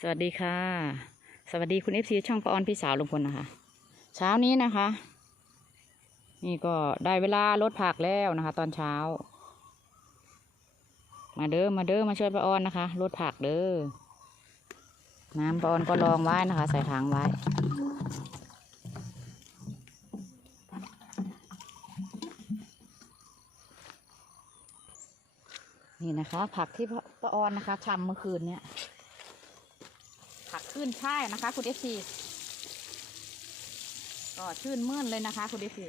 สวัสดีค่ะ สวัสดีคุณเอฟซีช่องปออนพี่สาวลุงพลนะคะ เช้านี้นะคะ นี่ก็ได้เวลาลดผักแล้วนะคะ ตอนเช้า มาเด้อมาเด้อมาช่วยปออนนะคะลดผักเด้อน้ำปออนก็ลองไว้นะคะ ใส่ถังไว้นี่นะคะ ผักที่ปาออนนะคะชำเมื่อคืนเนี่ย ขึ้นช่ายนะคะ คุณเอฟซีก็ชื่นมื่นเลยนะคะ คุณเอฟซี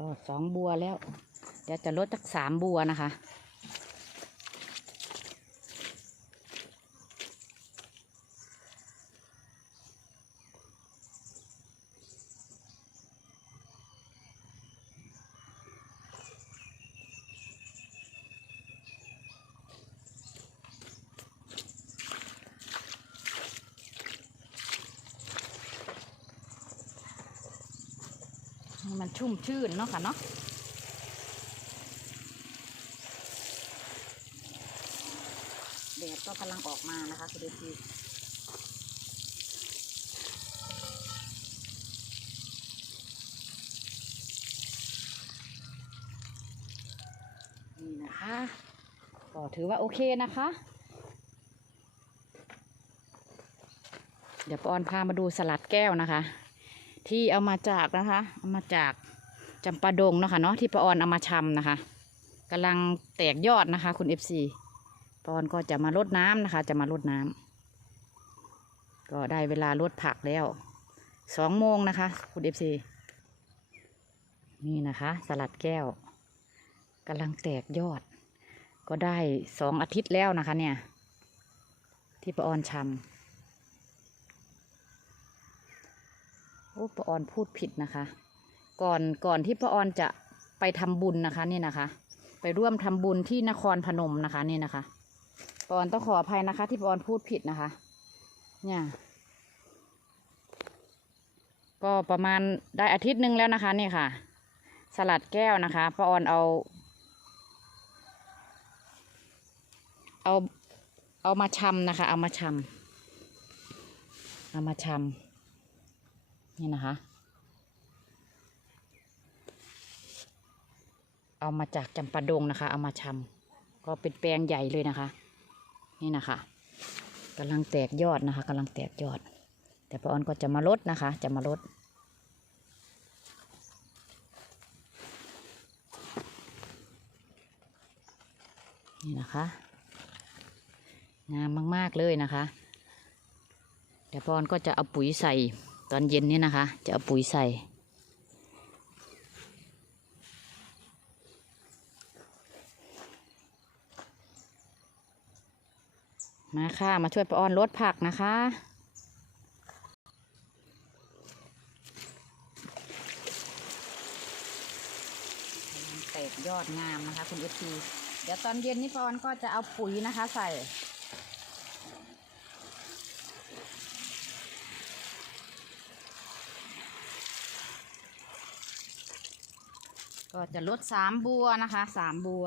ก็สองบัวแล้ว เดี๋ยวจะลดจากสามบัวนะคะ มันชุ่มชื่นเนาะค่ะเนาะแดดก็กำลังออกมานะคะคุณดูทีนี่นะคะก็ถือว่าโอเคนะคะ เดี๋ยวปอนพามาดูสลัดแก้วนะคะ ที่เอามาจากนะคะเอามาจากจำปาดงนะคะเนาะที่ปออนเอามาชำนะคะกำลังแตกยอดนะคะ คุณเอฟซีปออนก็จะมาลดน้ำนะคะ จะมาลดน้ำก็ได้เวลาลดผักแล้วสองโมงนะคะ คุณเอฟซีนี่นะคะ สลัดแก้วกำลังแตกยอด ก็ได้สองอาทิตย์แล้วนะคะเนี่ย ที่ปออนชำ อ้ป้าออนพูดผิดนะคะ ก่อนก่อนที่ป้าออนจะไปทำบุญนะคะนี่นะคะ ไปร่วมทำบุญที่นครพนมนะคะนี่นะคะป้าออนต้องขออภัยนะคะ ที่ป้าออนพูดผิดนะคะ เนี่ย ก็ประมาณได้อาทิตย์หนึ่งแล้วนะคะนี่ค่ะ สลัดแก้วนะคะป้าออนเอา เอาเอามาชำนะคะ เอามาชำเอามาชำ นี่นะคะ เอามาจากจำปาดงนะคะ เอามาชำก็เป็นแปลงใหญ่เลยนะคะ นี่นะคะกำลังแตกยอดนะคะกำลังแตกยอด แต่ป้าออนก็จะมาลดนะคะ จะมาลดนี่นะคะงามมาก ๆ เลยนะคะ เดี๋ยวปอนก็จะเอาปุ๋ยใส่ ตอนเย็นนี้นะคะ จะเอาปุ๋ยใส่มาค่ะ มาช่วยปาออนลดผักนะคะแตกยอดงามนะคะ คุณเอฟซีเดี๋ยวตอนเย็นนี่ปาออนก็จะเอาปุ๋ยนะคะใส่ ก็จะลดสามบัวนะคะสามบัว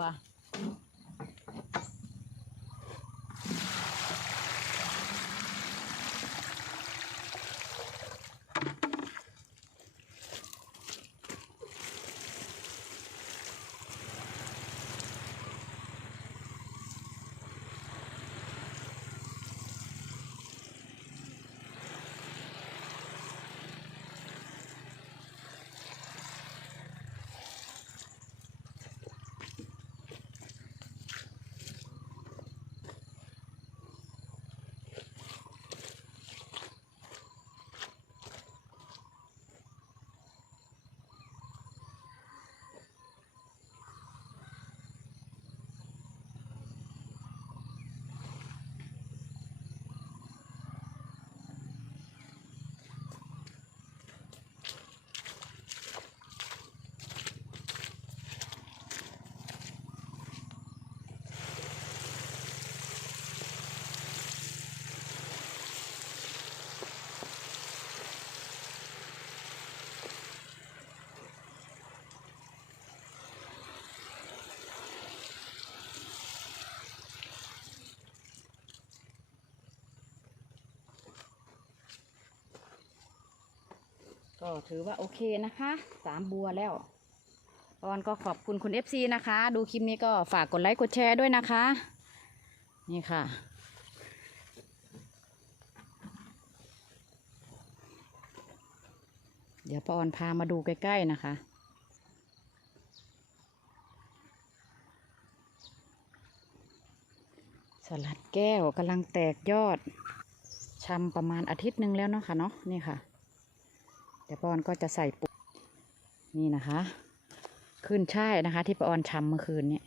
ก็ถือว่าโอเคนะคะสามบัวแล้วปอนก็ขอบคุณคุณ FC นะคะ ดูคลิปนี้ก็ฝากกดไลค์กดแชร์ด้วยนะคะ นี่ค่ะ เดี๋ยวปอนพามาดูใกล้ ๆ นะคะสลัดแก้วกำลังแตกยอดชำประมาณอาทิตย์หนึ่งแล้วเนาะค่ะเนาะนี่ค่ะ เดี๋ยวปอนก็จะใส่ปุ๋ยนี่นะคะ ขึ้นช่ายนะคะ ที่ปอนชำเมื่อคืนเนี่ย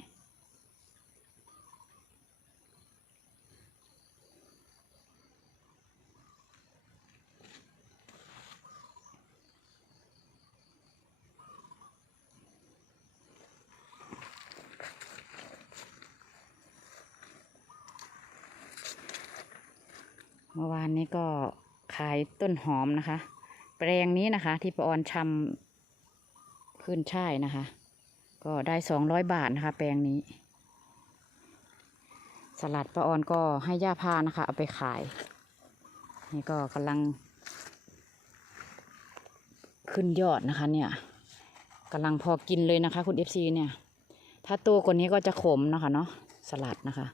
เมื่อวานนี้ก็ขายต้นหอมนะคะ แปลงนี้นะคะ ที่ปอนชำขึ้นช่ายนะคะ ก็ได้สองร้อยบาทนะคะ แปลงนี้ สลัดปออนก็ให้ย่าพานะคะ เอาไปขาย นี่ก็กำลัง ขึ้นยอดนะคะ เนี่ยกำลังพอกินเลยนะคะ คุณเอฟซีเนี่ย ถ้าโตกว่านี้ก็จะขมนะคะเนาะสลัดนะคะ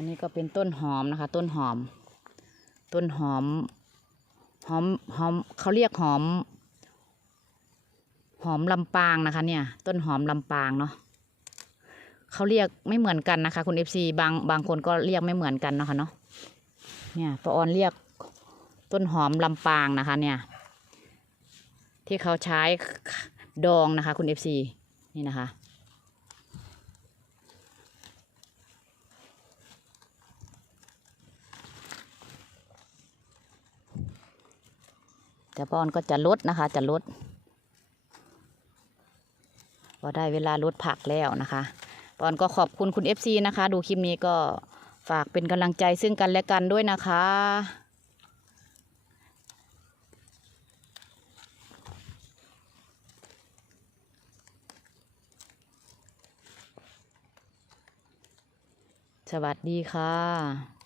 อันนี้ก็เป็นต้นหอมนะคะ ต้นหอม ต้นหอม หอมหอมเขาเรียกหอม หอมลำปางนะคะ เนี่ย ต้นหอมลำปางเนาะเขาเรียกไม่เหมือนกันนะคะ คุณเอฟซีบางบางคนก็เรียกไม่เหมือนกันเนาะคะเนาะเนี่ยปออนเรียกต้นหอมลำปางนะคะ เนี่ย ที่เขาใช้ดองนะคะ คุณเอฟซีนี่นะคะ แต่ปอนก็จะลดนะคะ จะลดพอได้เวลาลดผักแล้วนะคะปอนก็ขอบคุณคุณ FC นะคะ ดูคลิปนี้ก็ฝากเป็นกำลังใจซึ่งกันและกันด้วยนะคะสวัสดีค่ะ